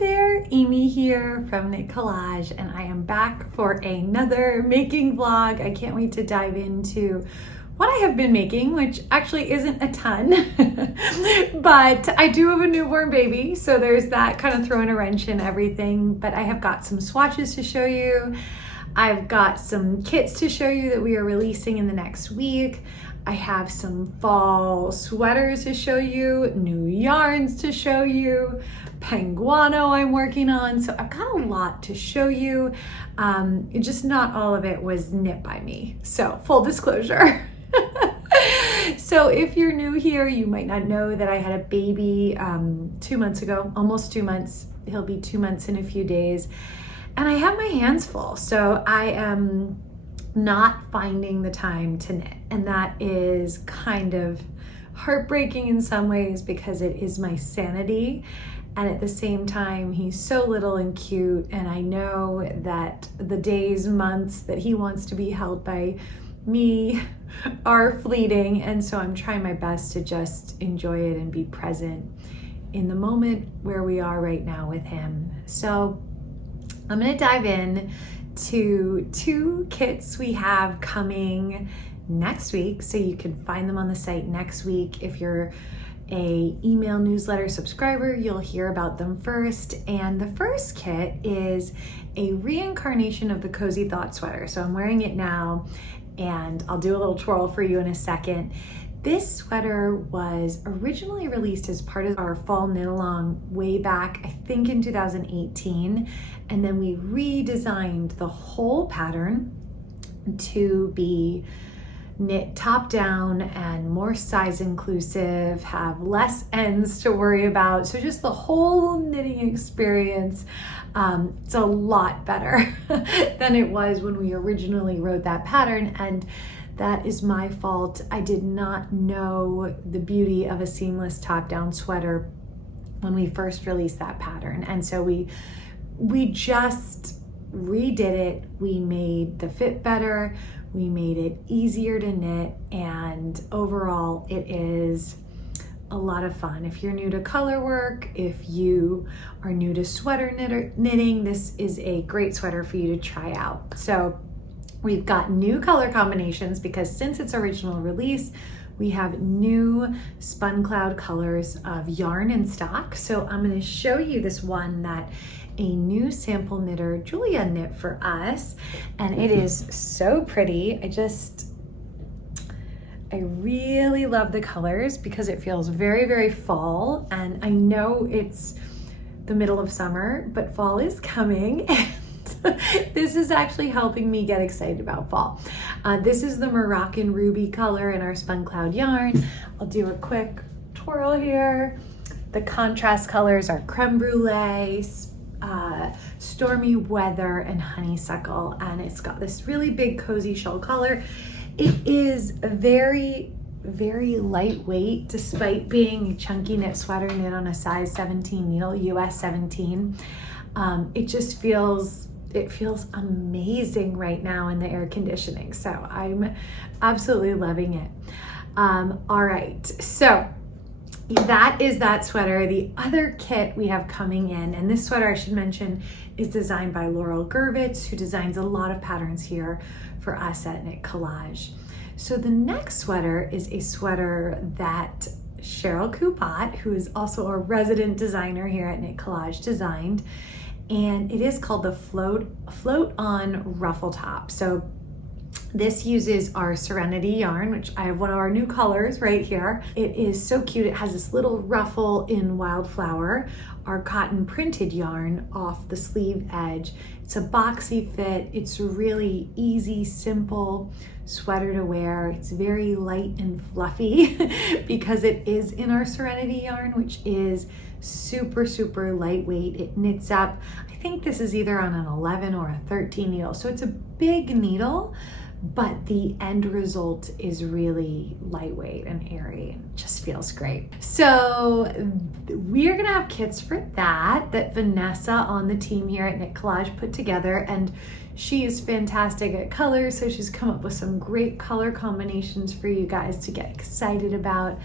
there, Amy here from Knit Collage, and I am back for another making vlog. I can't wait to dive into what I have been making, which actually isn't a ton, but I do have a newborn baby, so there's that kind of throwing a wrench in everything. But I have got some swatches to show you. I've got some kits to show you that we are releasing in the next week. I have some fall sweaters to show you, new yarns to show you, Penguono I'm working on. So I've got a lot to show you. Just not all of it was knit by me. So full disclosure. So if you're new here, you might not know that I had a baby 2 months ago, almost 2 months. He'll be 2 months in a few days. And I have my hands full. So I am not finding the time to knit, and that is kind of heartbreaking in some ways because it is my sanity, and at the same time he's so little and cute, and I know that the days, months that he wants to be held by me are fleeting, and so I'm trying my best to just enjoy it and be present in the moment where we are right now with him. So I'm going to dive in to 2 kits we have coming next week, so you can find them on the site next week. If you're a email newsletter subscriber, you'll hear about them first. And the first kit is a reincarnation of the Cozy Thoughts sweater. So I'm wearing it now, and I'll do a little twirl for you in a second. This sweater was originally released as part of our fall knit along way back, I think in 2018. And then we redesigned the whole pattern to be knit top down and more size inclusive, have less ends to worry about. So just the whole knitting experience, it's a lot better than it was when we originally wrote that pattern. And that is my fault. I did not know the beauty of a seamless top-down sweater when we first released that pattern. And so we just redid it. We made the fit better. We made it easier to knit. And overall, it is a lot of fun. If you're new to color work, if you are new to sweater knitting, this is a great sweater for you to try out. So we've got new color combinations because since its original release, we have new spun cloud colors of yarn in stock. So I'm going to show you this one that a new sample knitter, Julia, knit for us. And it is so pretty. I really love the colors because it feels very, very fall. And I know it's the middle of summer, but fall is coming. This is actually helping me get excited about fall. This is the Moroccan ruby color in our spun cloud yarn. I'll do a quick twirl here. The contrast colors are creme brulee, stormy weather, and honeysuckle, and it's got this really big cozy shawl collar. It is very, very lightweight despite being a chunky knit sweater knit on a size 17 needle, US 17. It feels amazing right now in the air conditioning. So I'm absolutely loving it. All right, so that is that sweater. The other kit we have coming in, and this sweater I should mention is designed by Laurel Gervitz, who designs a lot of patterns here for us at Knit Collage. So the next sweater is a sweater that Cheryl Coupat, who is also a resident designer here at Knit Collage, designed. And it is called the Float On Ruffle top. So this uses our Serenity yarn, which I have one of our new colors right here. It is so cute. It has this little ruffle in Wildflower, our cotton printed yarn off the sleeve edge. It's a boxy fit. It's a really easy, simple sweater to wear. It's very light and fluffy because it is in our Serenity yarn, which is super, super lightweight. It knits up. I think this is either on an 11 or a 13 needle. So it's a big needle, but the end result is really lightweight and airy and just feels great. So we're gonna have kits for that Vanessa on the team here at Knit Collage put together, and she is fantastic at colors, so she's come up with some great color combinations for you guys to get excited about.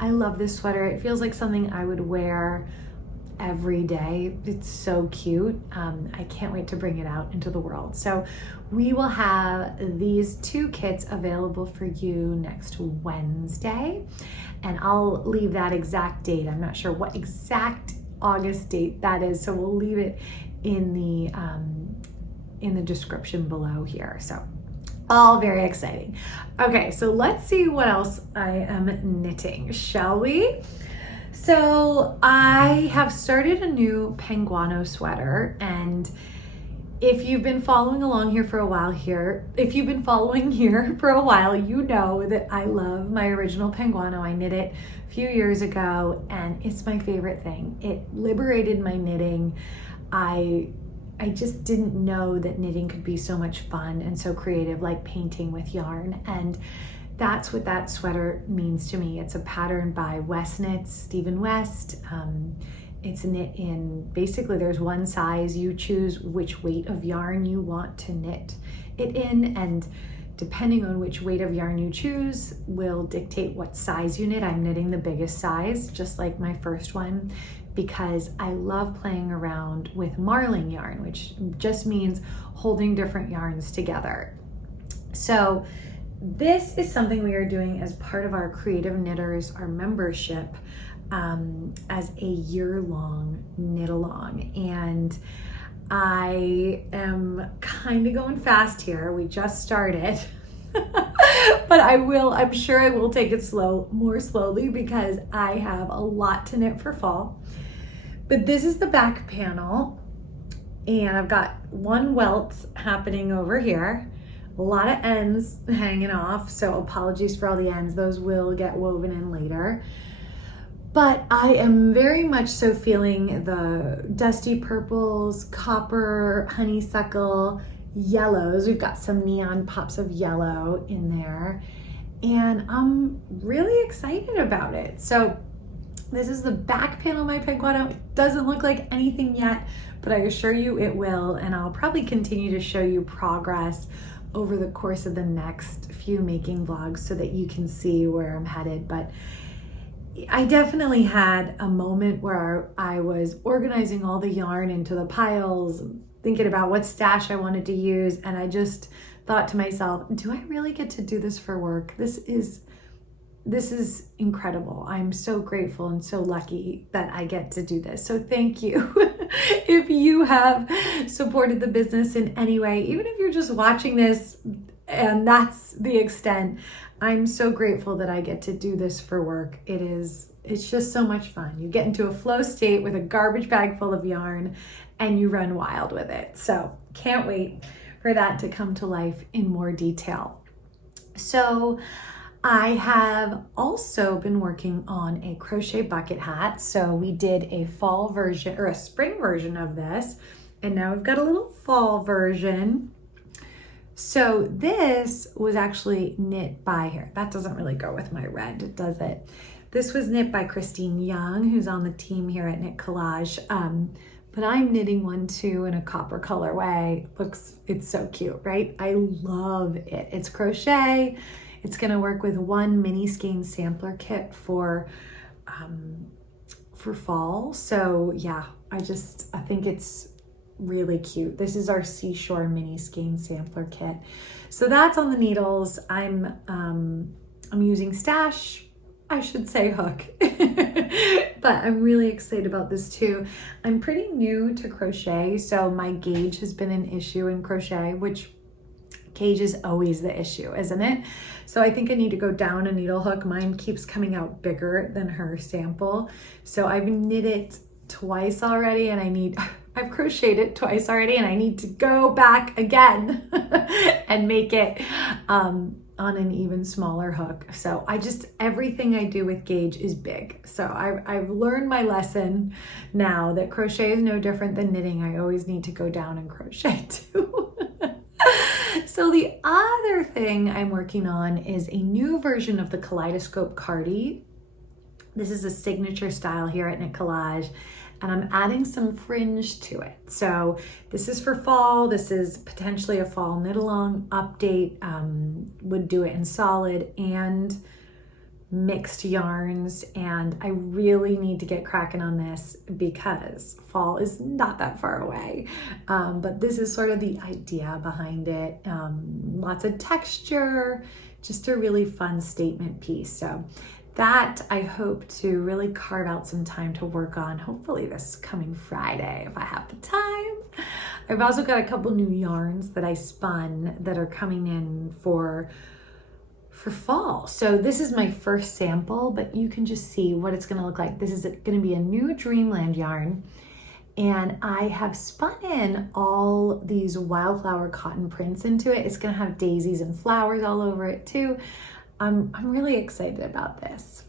I love this sweater. It feels like something I would wear every day. It's so cute. I can't wait to bring it out into the world. So we will have these 2 kits available for you next Wednesday, and I'll leave that exact date. I'm not sure what exact August date that is, so we'll leave it in the description below here. So all very exciting. Okay, so let's see what else I am knitting, shall we? So I have started a new Penguono sweater, and if you've been following along here for a while you know that I love my original Penguono. I knit it a few years ago, and it's my favorite thing. It liberated my knitting. I just didn't know that knitting could be so much fun and so creative, like painting with yarn. And that's what that sweater means to me. It's a pattern by West Knits, Stephen West. It's knit in, basically there's one size. You choose which weight of yarn you want to knit it in, and depending on which weight of yarn you choose will dictate what size you knit. I'm knitting the biggest size, just like my first one, because I love playing around with marling yarn, which just means holding different yarns together. So this is something we are doing as part of our Creative Knitters, our membership, as a year-long knit-along. And I am kind of going fast here. We just started. But I'm sure I will take it more slowly, because I have a lot to knit for fall. But this is the back panel, and I've got one welt happening over here. A lot of ends hanging off, so apologies for all the ends. Those will get woven in later. But I am very much so feeling the dusty purples, copper, honeysuckle, yellows. We've got some neon pops of yellow in there, and I'm really excited about it. So this is the back panel of my Penguono. It doesn't look like anything yet, but I assure you it will, and I'll probably continue to show you progress over the course of the next few making vlogs so that you can see where I'm headed. But I definitely had a moment where I was organizing all the yarn into the piles, thinking about what stash I wanted to use, and I just thought to myself, do I really get to do this for work? This is incredible. I'm so grateful and so lucky that I get to do this. So thank you. If you have supported the business in any way, even if you're just watching this and that's the extent, I'm so grateful that I get to do this for work. It's just so much fun. You get into a flow state with a garbage bag full of yarn and you run wild with it. So can't wait for that to come to life in more detail. So I have also been working on a crochet bucket hat. So we did a fall version or a spring version of this, and now we've got a little fall version. So this was actually knit by here. That doesn't really go with my red, does it? This was knit by Christine Young, who's on the team here at Knit Collage. But I'm knitting one too in a copper colorway. It's so cute, right? I love it. It's crochet. It's gonna work with one mini skein sampler kit for fall. So yeah, I think it's really cute. This is our Seashore mini skein sampler kit. So that's on the needles. I'm using stash, I should say hook, but I'm really excited about this too. I'm pretty new to crochet, so my gauge has been an issue in crochet, which gauge is always the issue, isn't it? So I think I need to go down a needle hook. Mine keeps coming out bigger than her sample. So I've knit it twice already, and I've crocheted it twice already, and I need to go back again and make it on an even smaller hook. So everything I do with gauge is big. So I've learned my lesson now that crochet is no different than knitting. I always need to go down and crochet too. So the other thing I'm working on is a new version of the Kaleidoscope Cardi. This is a signature style here at Knit Collage, and I'm adding some fringe to it. So this is for fall. This is potentially a fall knit along update. Would do it in solid and mixed yarns, and I really need to get cracking on this because fall is not that far away. But this is sort of the idea behind it. Lots of texture, just a really fun statement piece. So that I hope to really carve out some time to work on, hopefully this coming Friday if I have the time. I've also got a couple new yarns that I spun that are coming in for fall. So this is my first sample, but you can just see what it's going to look like. This is going to be a new Dreamland yarn, and I have spun in all these wildflower cotton prints into it. It's going to have daisies and flowers all over it too. I'm really excited about this,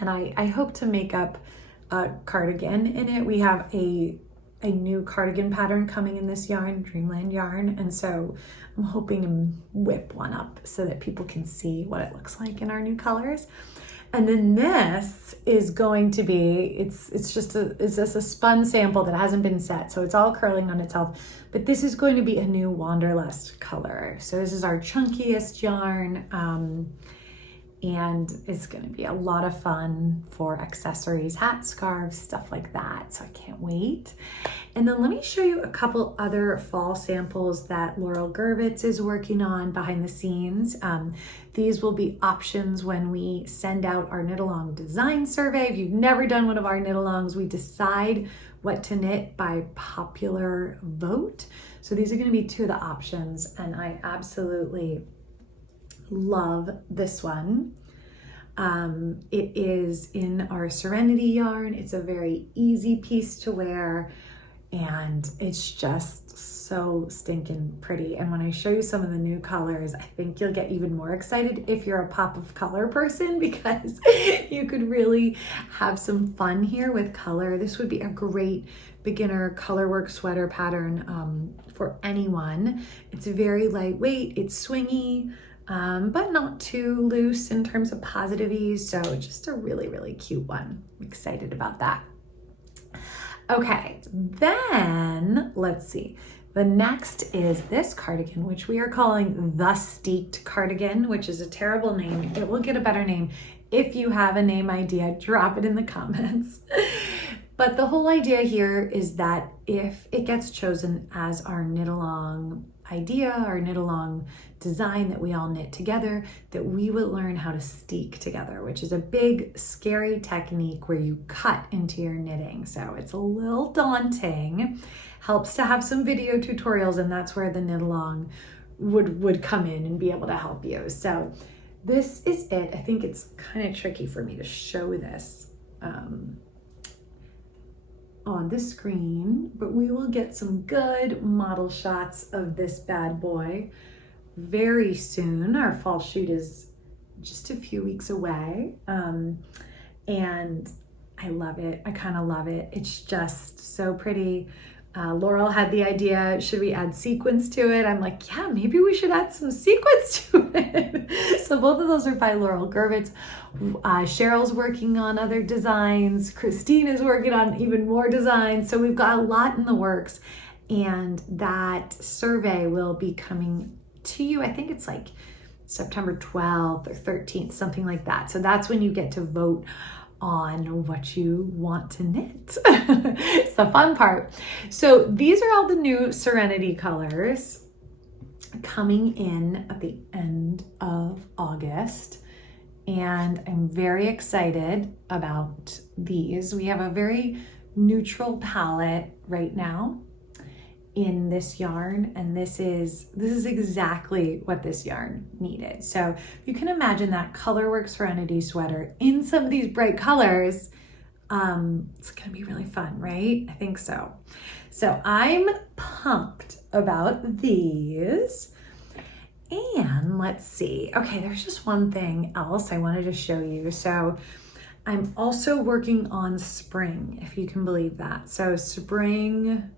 and I hope to make up a cardigan in it. We have a new cardigan pattern coming in this yarn, Dreamland yarn, and so I'm hoping to whip one up so that people can see what it looks like in our new colors. And then this is going to be, it's just a spun sample that hasn't been set, so it's all curling on itself, but this is going to be a new Wanderlust color. So this is our chunkiest yarn, and it's going to be a lot of fun for accessories, hats, scarves, stuff like that. So I can't wait. And then let me show you a couple other fall samples that Laurel Gervitz is working on behind the scenes. These will be options when we send out our knit along design survey. If you've never done one of our knit alongs, we decide what to knit by popular vote. So these are going to be two of the options, and I absolutely love this one. It is in our Serenity yarn. It's a very easy piece to wear, and it's just so stinking pretty. And when I show you some of the new colors, I think you'll get even more excited if you're a pop of color person, because you could really have some fun here with color. This would be a great beginner color work sweater pattern for anyone. It's very lightweight, it's swingy, but not too loose in terms of positive ease. So just a really, really cute one. I'm excited about that. Okay, then let's see. The next is this cardigan, which we are calling the Steeked cardigan, which is a terrible name. It will get a better name. If you have a name idea, drop it in the comments. But the whole idea here is that if it gets chosen as our knit along idea, our knit along design that we all knit together, that we would learn how to steek together, which is a big, scary technique where you cut into your knitting. So it's a little daunting. Helps to have some video tutorials, and that's where the knit along would come in and be able to help you. So this is it. I think it's kind of tricky for me to show this on the screen, but we will get some good model shots of this bad boy very soon. Our fall shoot is just a few weeks away, and I love it. I kind of love it. It's just so pretty. Laurel had the idea, should we add sequins to it? I'm like, yeah, maybe we should add some sequins to it. So both of those are by Laurel Gervitz. Cheryl's working on other designs. Christine is working on even more designs. So we've got a lot in the works, and that survey will be coming to you. I think it's like September 12th or 13th, something like that. So that's when you get to vote on what you want to knit. It's the fun part. So these are all the new Serenity colors coming in at the end of August, and I'm very excited about these. We have a very neutral palette right now in this yarn, and this is exactly what this yarn needed. So you can imagine that Colorwork Serenity sweater in some of these bright colors. It's gonna be really fun, right? I think so. So I'm pumped about these. And let's see. Okay, there's just one thing else I wanted to show you. So I'm also working on spring, if you can believe that. So spring,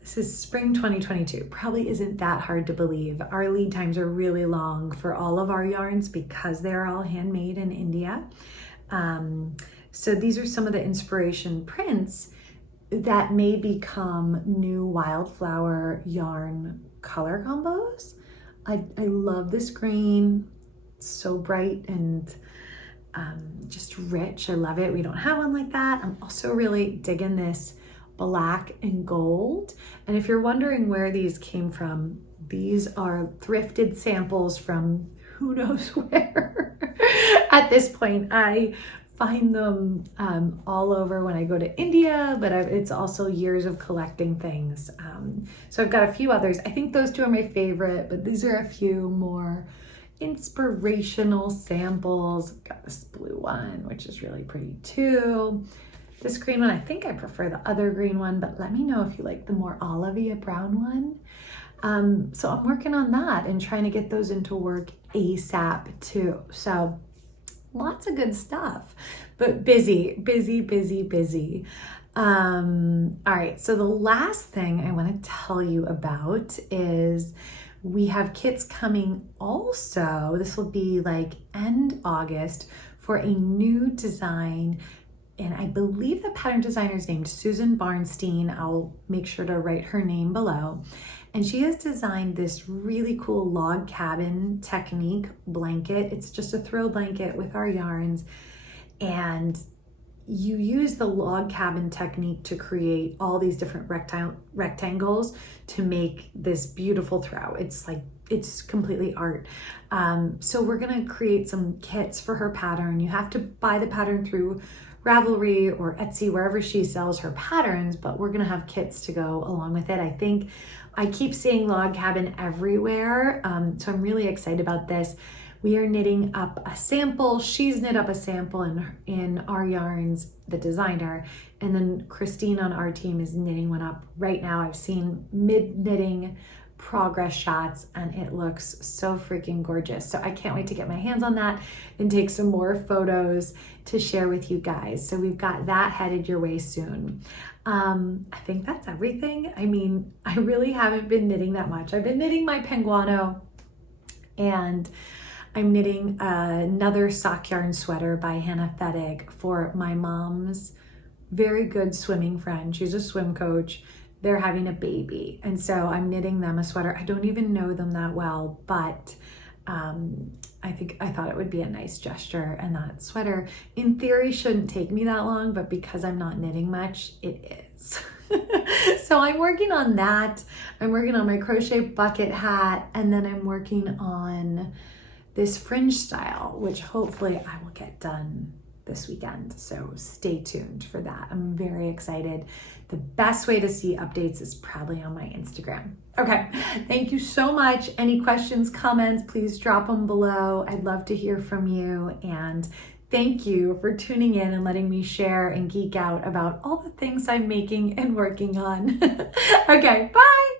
this is spring 2022. Probably isn't that hard to believe. Our lead times are really long for all of our yarns because they're all handmade in India. So these are some of the inspiration prints that may become new wildflower yarn color combos. I love this green. so bright and just rich. I love it. We don't have one like that. I'm also really digging this black and gold. And if you're wondering where these came from, these are thrifted samples from who knows where. At this point, I find them all over when I go to India, but it's also years of collecting things. So I've got a few others. I think those two are my favorite, but these are a few more inspirational samples. I've got this blue one, which is really pretty too. This green one, I think I prefer the other green one, but let me know if you like the more olivey brown one. So I'm working on that and trying to get those into work ASAP too. So lots of good stuff, but busy, busy, busy, busy. All right, so the last thing I want to tell you about is we have kits coming also. This will be like end August for a new design. And I believe the pattern designer is named Susan Barnstein. I'll make sure to write her name below. And she has designed this really cool log cabin technique blanket. It's just a throw blanket with our yarns. And you use the log cabin technique to create all these different rectangles to make this beautiful throw. It's completely art. So we're gonna create some kits for her pattern. You have to buy the pattern through Ravelry or Etsy, wherever she sells her patterns, but we're gonna have kits to go along with it. I think I keep seeing log cabin everywhere, so I'm really excited about this. We are knitting up a sample. She's knit up a sample in our yarns, the designer, and then Christine on our team is knitting one up right now. I've seen mid-knitting progress shots and it looks so freaking gorgeous. So I can't wait to get my hands on that and take some more photos to share with you guys. So we've got that headed your way soon. I think that's everything. I mean, I really haven't been knitting that much. I've been knitting my Penguono, and I'm knitting another sock yarn sweater by Hannah Fettig for my mom's very good swimming friend. She's a swim coach. They're having a baby. And so I'm knitting them a sweater. I don't even know them that well, but I thought it would be a nice gesture. And that sweater in theory shouldn't take me that long, but because I'm not knitting much, it is. So I'm working on that. I'm working on my crochet bucket hat, and then I'm working on this fringe style, which hopefully I will get done this weekend. So stay tuned for that. I'm very excited. The best way to see updates is probably on my Instagram. Okay, thank you so much. Any questions, comments, please drop them below. I'd love to hear from you. And thank you for tuning in and letting me share and geek out about all the things I'm making and working on. Okay, bye.